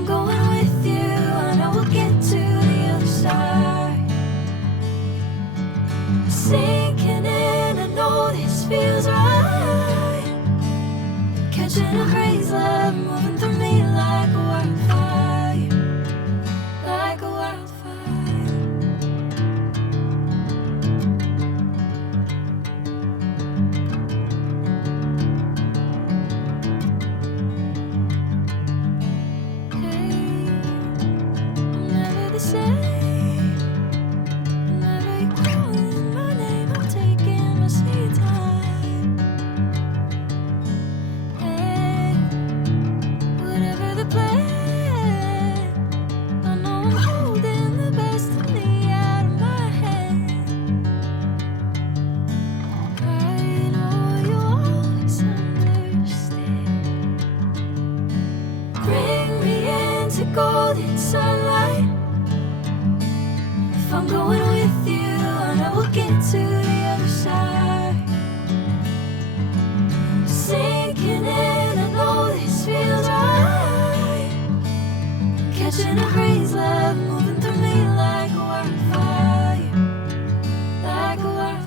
I'm going with you, I know we'll get to the other side. Sinking in, I know this feels right. Catching a crazy love, moving through me like a wildfire, like a wildfire. Hey, I'm never the same. Whenever you're calling my name, I'm taking my sweet time. Hey, whatever the plan, I know I'm holding the best of me out of my hand. I know you always understand. Bring me into golden sunlight. If I'm going with you, I know we'll get to the other side. Sinking in, I know this feels right. Catching a crazy love, moving through me like a wildfire, like a wildfire.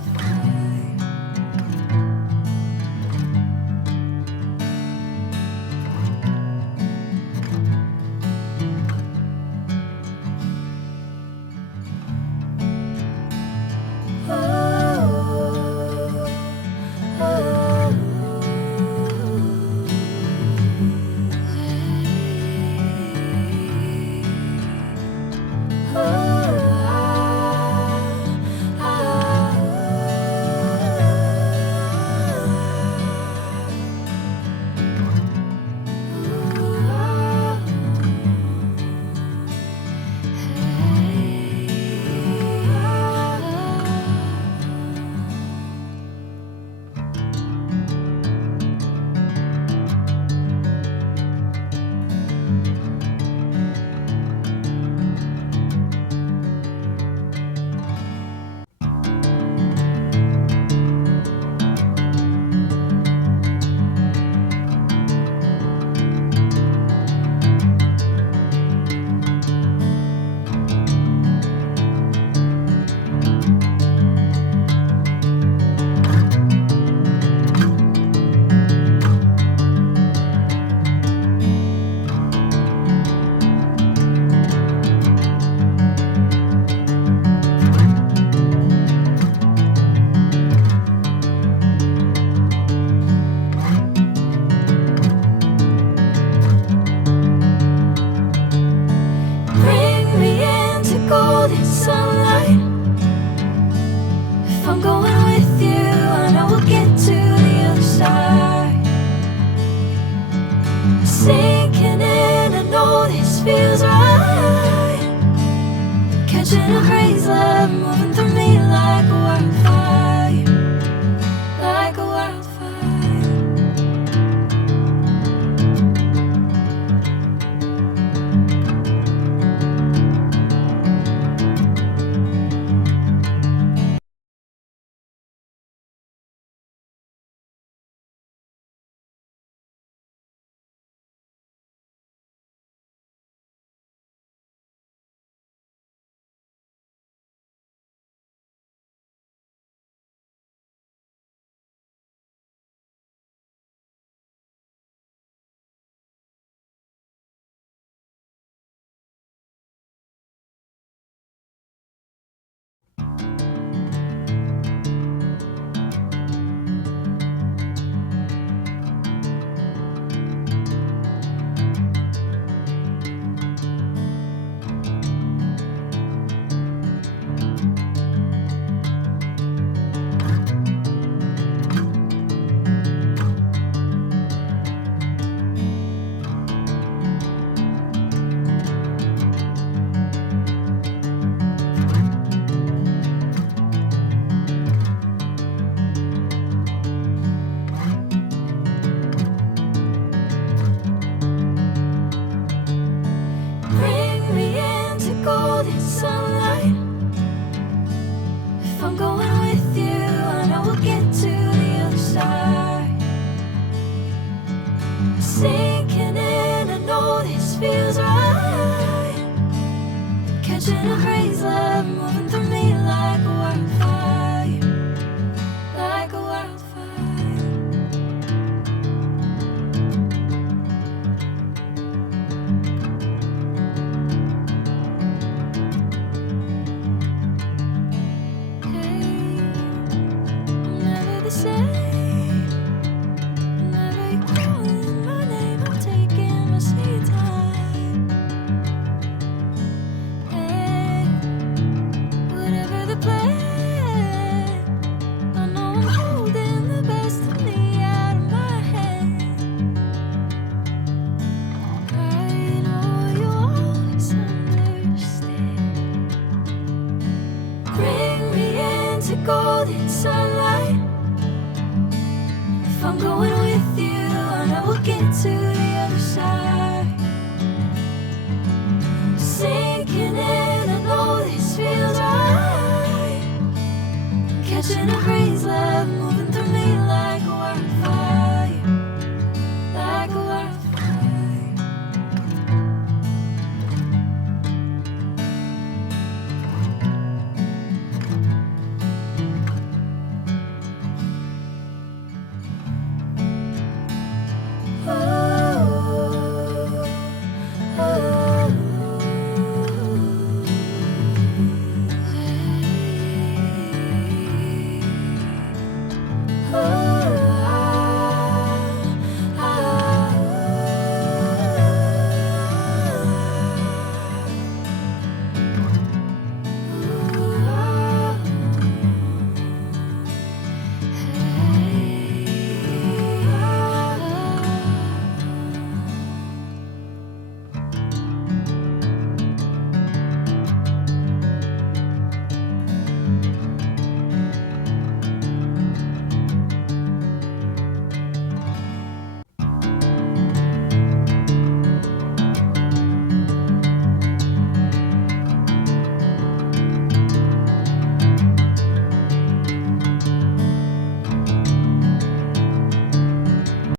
Bring me into golden sunlight. If I'm going with you, I know we'll get to the other side. Sinking in, I know this feels right. Catching a crazy love, moving through me like a wildfire, like a wildfire. sinking in. I know this feels right. catching a craze, love moving through me like a wildfire, like a wildfire. Hey, I'm never the same. Whenever you're calling my name, I'm taking my sweet time. Hey, whatever the plan, I know I'm holding the best of me out of my hand. I know you always understand. Bring me into golden sunlight. If I'm going with you, I know we'll get to the other side.